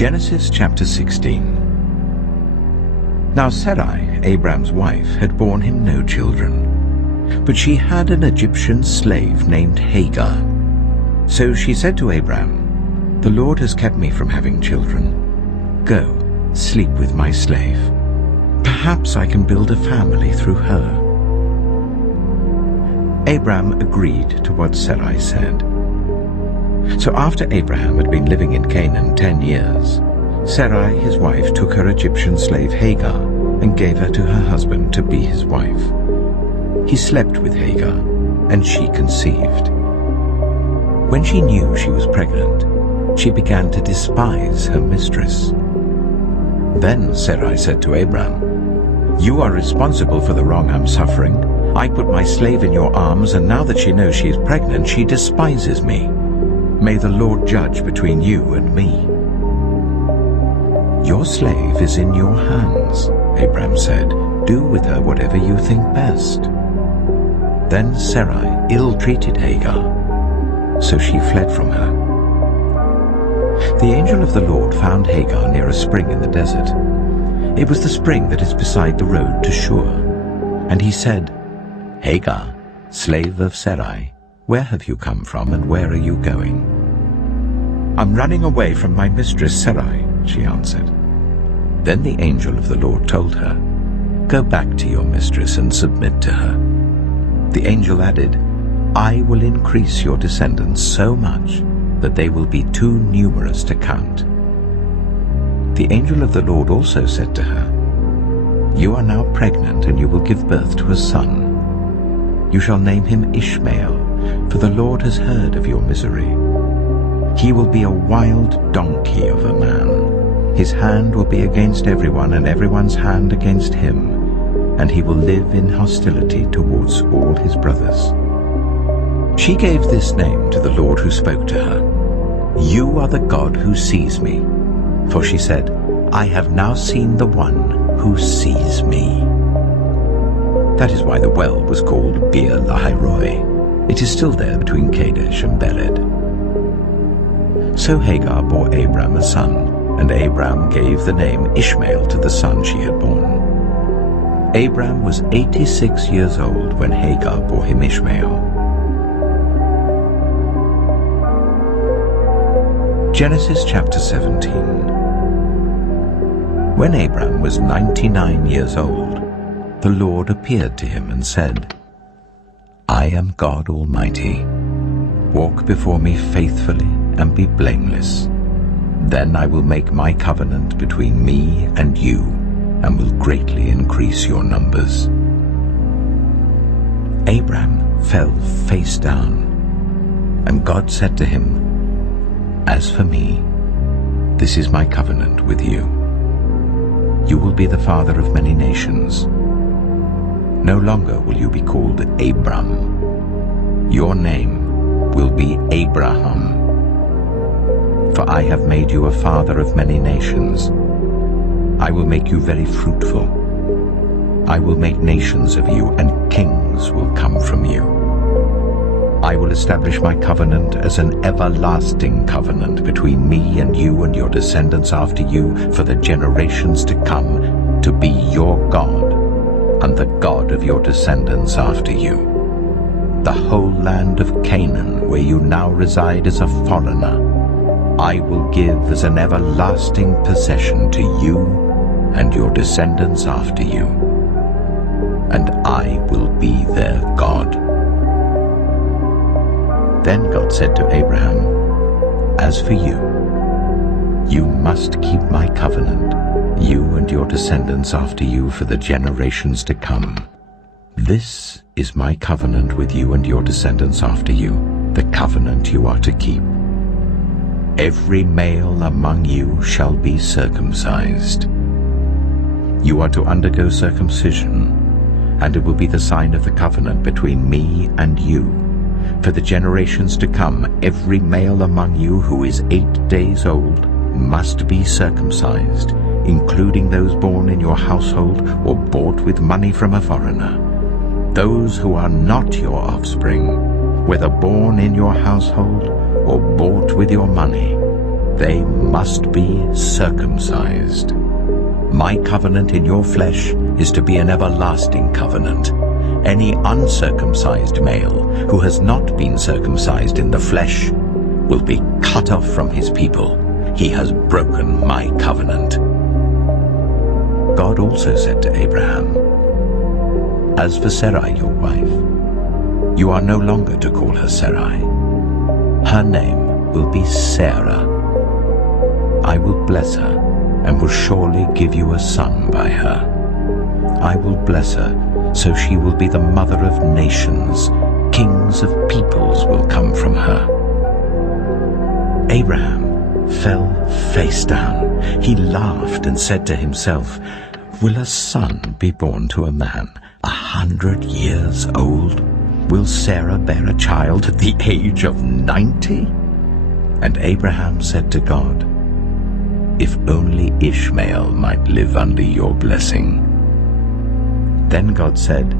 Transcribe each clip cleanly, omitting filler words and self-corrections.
Genesis chapter 16. Now Sarai, Abram's wife, had borne him no children, but she had an Egyptian slave named Hagar. So she said to Abram, "The Lord has kept me from having children. Go, sleep with my slave. Perhaps I can build a family through her." Abram agreed to what Sarai said. So after Abraham had been living in Canaan 10 years, Sarai his wife took her Egyptian slave Hagar and gave her to her husband to be his wife. He slept with Hagar, and she conceived. When she knew she was pregnant, she began to despise her mistress. Then Sarai said to Abram, "You are responsible for the wrong I'm suffering. I put my slave in your arms, and now that she knows she is pregnant, she despises me. May the Lord judge between you and me." "Your slave is in your hands," Abram said. "Do with her whatever you think best." Then Sarai ill-treated Hagar, so she fled from her. The angel of the Lord found Hagar near a spring in the desert. It was the spring that is beside the road to Shur. And he said, "Hagar, slave of Sarai, where have you come from and where are you going?" "I'm running away from my mistress Sarai," she answered. Then the angel of the Lord told her, "Go back to your mistress and submit to her." The angel added, "I will increase your descendants so much that they will be too numerous to count." The angel of the Lord also said to her, "You are now pregnant, and you will give birth to a son. You shall name him Ishmael, for the Lord has heard of your misery. He will be a wild donkey of a man. His hand will be against everyone, and everyone's hand against him, and he will live in hostility towards all his brothers." She gave this name to the Lord who spoke to her, "You are the God who sees me." For she said, "I have now seen the one who sees me." That is why the well was called Beer Lahai-roi. It is still there between Kadesh and Bered. So Hagar bore Abram a son, and Abram gave the name Ishmael to the son she had born. Abram was 86 years old when Hagar bore him Ishmael. Genesis chapter 17. When Abram was 99 years old, the Lord appeared to him and said, "I am God Almighty. Walk before me faithfully and be blameless. Then I will make my covenant between me and you, and will greatly increase your numbers." Abram fell face down, and God said to him, "As for me, this is my covenant with you. You will be the father of many nations. No longer will you be called Abram. Your name will be Abraham. For I have made you a father of many nations. I will make you very fruitful. I will make nations of you, and kings will come from you. I will establish my covenant as an everlasting covenant between me and you and your descendants after you for the generations to come, to be your God and the God of your descendants after you. The whole land of Canaan, where you now reside as a foreigner, I will give as an everlasting possession to you and your descendants after you, and I will be their God." Then God said to Abraham, "As for you, you must keep my covenant, you and your descendants after you for the generations to come. This is my covenant with you and your descendants after you, the covenant you are to keep. Every male among you shall be circumcised. You are to undergo circumcision, and it will be the sign of the covenant between me and you. For the generations to come, every male among you who is 8 days old must be circumcised, including those born in your household or bought with money from a foreigner. Those who are not your offspring, whether born in your household or bought with your money, they must be circumcised. My covenant in your flesh is to be an everlasting covenant. Any uncircumcised male who has not been circumcised in the flesh will be cut off from his people. He has broken my covenant. God also said to Abraham, As for Sarai, your wife, you are no longer to call her Sarai. Her name will be Sarah. I will bless her and will surely give you a son by her. I will bless her, so she will be the mother of nations. Kings of peoples will come from her. Abraham fell face down. He laughed and said to himself, Will a son be born to a man 100 years old? Will Sarah bear a child at the age of 90? And Abraham said to God, If only Ishmael might live under your blessing. Then God said,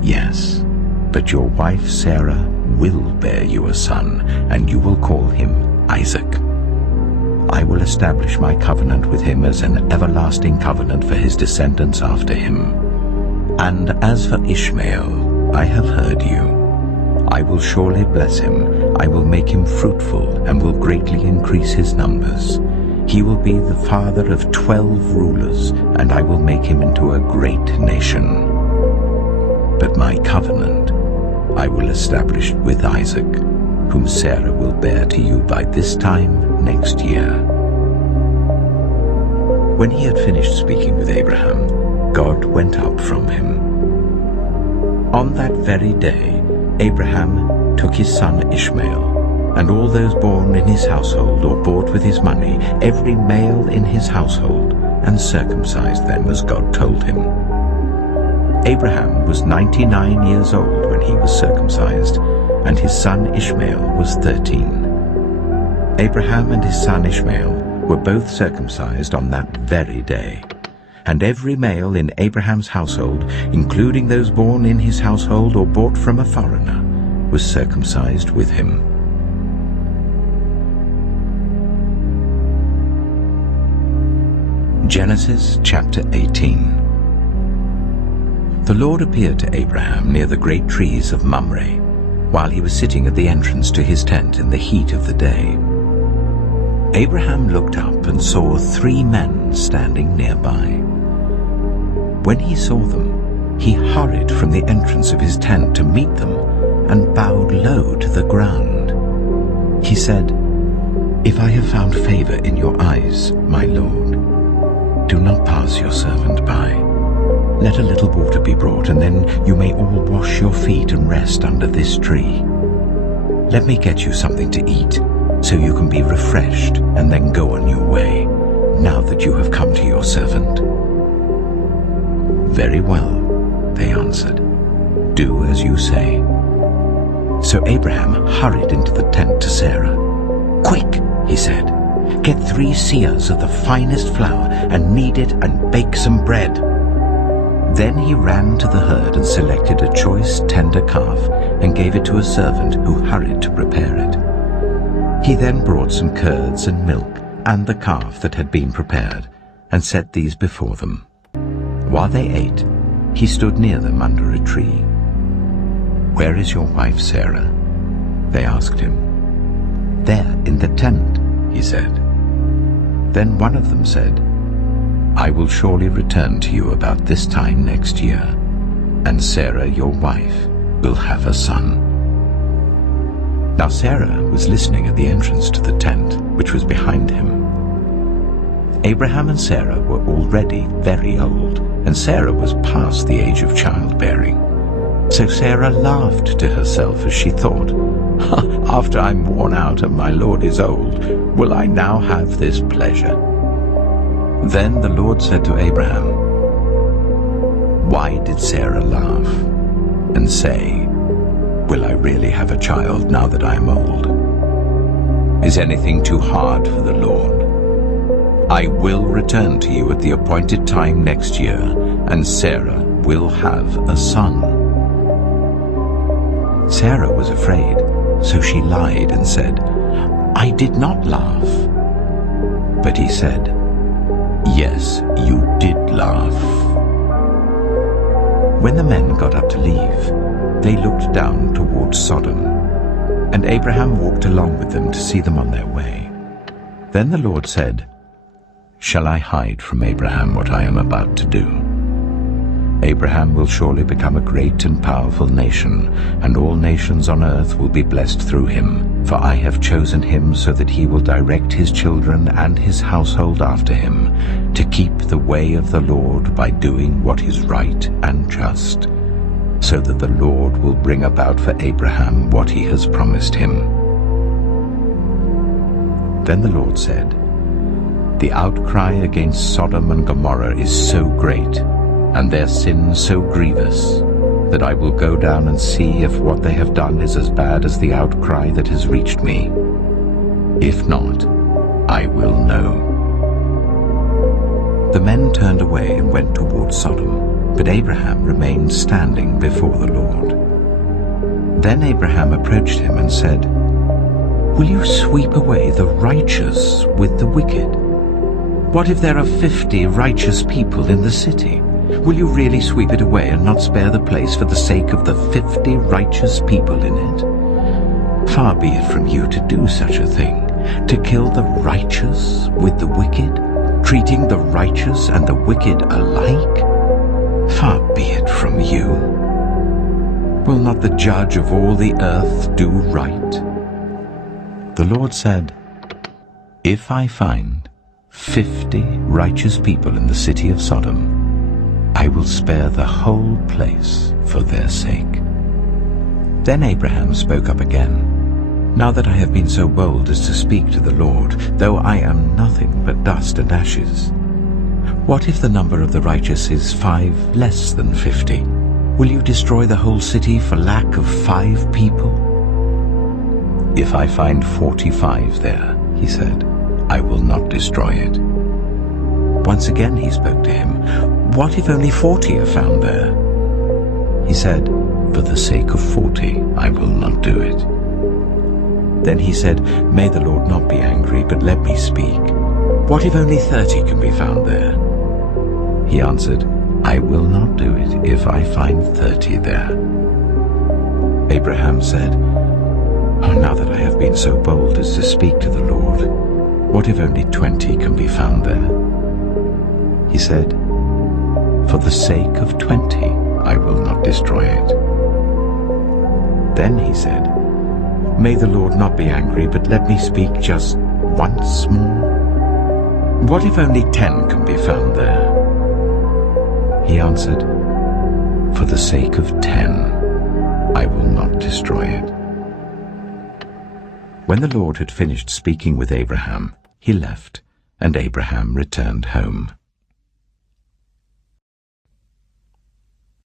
Yes, but your wife Sarah will bear you a son, and you will call him Isaac. I will establish my covenant with him as an everlasting covenant for his descendants after him. And as for Ishmael, I have heard you. I will surely bless him. I will make him fruitful and will greatly increase his numbers. He will be the father of 12 rulers, and I will make him into a great nation. But my covenant I will establish with Isaac, whom Sarah will bear to you by this time next year. When he had finished speaking with Abraham, God went up from him. On that very day, Abraham took his son Ishmael, and all those born in his household or bought with his money, every male in his household, and circumcised them as God told him. Abraham was 99 years old when he was circumcised, and his son Ishmael was 13. Abraham and his son Ishmael were both circumcised on that very day. And every male in Abraham's household, including those born in his household or bought from a foreigner, was circumcised with him. Genesis chapter 18. The Lord appeared to Abraham near the great trees of Mamre, while he was sitting at the entrance to his tent in the heat of the day. Abraham looked up and saw 3 men standing nearby. When he saw them, he hurried from the entrance of his tent to meet them and bowed low to the ground. He said, "If I have found favor in your eyes, my Lord, do not pass your servant by. Let a little water be brought, and then you may all wash your feet and rest under this tree. Let me get you something to eat, so you can be refreshed and then go on your way, now that you have come to your servant." "Very well," they answered. "Do as you say." So Abraham hurried into the tent to Sarah. "Quick," he said, "get 3 seahs of the finest flour and knead it and bake some bread." Then he ran to the herd and selected a choice tender calf and gave it to a servant who hurried to prepare it. He then brought some curds and milk and the calf that had been prepared and set these before them. While they ate, he stood near them under a tree. "Where is your wife Sarah?" they asked him. "There in the tent," he said. Then one of them said, "I will surely return to you about this time next year, and Sarah your wife will have a son." Now Sarah was listening at the entrance to the tent, which was behind him. Abraham and Sarah were already very old, and Sarah was past the age of childbearing. So Sarah laughed to herself as she thought, "After I'm worn out and my Lord is old, will I now have this pleasure?" Then the Lord said to Abraham, "Why did Sarah laugh and say, 'Will I really have a child now that I am old?' Is anything too hard for the Lord? I will return to you at the appointed time next year, and Sarah will have a son." Sarah was afraid, so she lied and said, "I did not laugh. But he said, "Yes, you did laugh." When the men got up to leave, they looked down towards Sodom, and Abraham walked along with them to see them on their way. Then the Lord said, "Shall I hide from Abraham what I am about to do? Abraham will surely become a great and powerful nation, and all nations on earth will be blessed through him. For I have chosen him so that he will direct his children and his household after him, to keep the way of the Lord by doing what is right and just, so that the Lord will bring about for Abraham what he has promised him." Then the Lord said, "The outcry against Sodom and Gomorrah is so great, and their sin so grievous, that I will go down and see if what they have done is as bad as the outcry that has reached me. If not, I will know." The men turned away and went towards Sodom, but Abraham remained standing before the Lord. Then Abraham approached him and said, "Will you sweep away the righteous with the wicked? What if there are 50 righteous people in the city? Will you really sweep it away and not spare the place for the sake of the 50 righteous people in it? Far be it from you to do such a thing, to kill the righteous with the wicked, treating the righteous and the wicked alike? Far be it from you. Will not the judge of all the earth do right?" The Lord said, "If I find 50 righteous people in the city of Sodom, I will spare the whole place for their sake." Then Abraham spoke up again, "Now that I have been so bold as to speak to the Lord, though I am nothing but dust and ashes, what if the number of the righteous is 5 less than 50? Will you destroy the whole city for lack of 5 people?" "If I find 45 there," he said, "I will not destroy it." Once again he spoke to him, "What if only 40 are found there?" He said, "For the sake of 40, I will not do it." Then he said, "May the Lord not be angry, but let me speak. What if only 30 can be found there?" He answered, "I will not do it if I find 30 there." Abraham said, "Oh, now that I have been so bold as to speak to the Lord, what if only 20 can be found there?" He said, "For the sake of 20, I will not destroy it." Then he said, "May the Lord not be angry, but let me speak just once more. What if only 10 can be found there?" He answered, "For the sake of 10, I will not destroy it." When the Lord had finished speaking with Abraham, he left, and Abraham returned home.